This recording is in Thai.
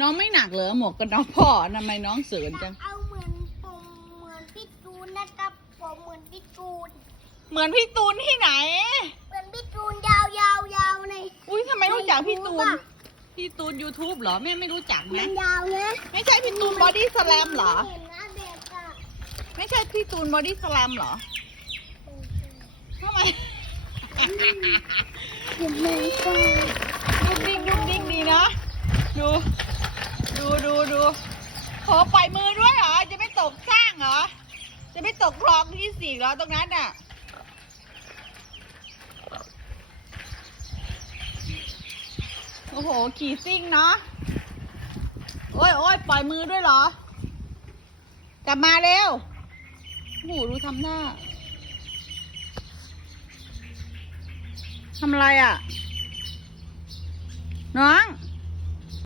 น้องไม่หนักเหรอหมวกกันน็อกพ่อทำไมน้องเสือนจัง เอาเหมือนผมเหมือนพี่จูนนะครับผมเหมือนพี่จูน เหมือนพี่ตูนที่ไหน เหมือนพี่จูนยาวยาวยาวในอุ้ยทำไมรู้จักพี่ตูนใน YouTube อะพี่ตูน YouTube เหรอแม่ไม่รู้จักมันะนยาวนะไม่ใช่พี่ตูนบอดี้สแลมเหรอ เห็นนะเด็กอะไม่ใช่พี่ตูนบอดี้สแลมเหรอทำไม เห็นไหมก็ดุกดิกดุกดิกดีนะ ดู ดูดูดูขอปล่อยมือด้วยเหรอ จะไม่ตกข้างเหรอ จะไม่ตกคลองที่สี่เหรอตรงนั้นน่ะ โอ้โห ขี่ซิ่งเนาะ โอ้ยโอ้ยปล่อยมือด้วยเหรอ กลับมาเร็วโอ้โหดูทำหน้าทำอะไรอะ น้อง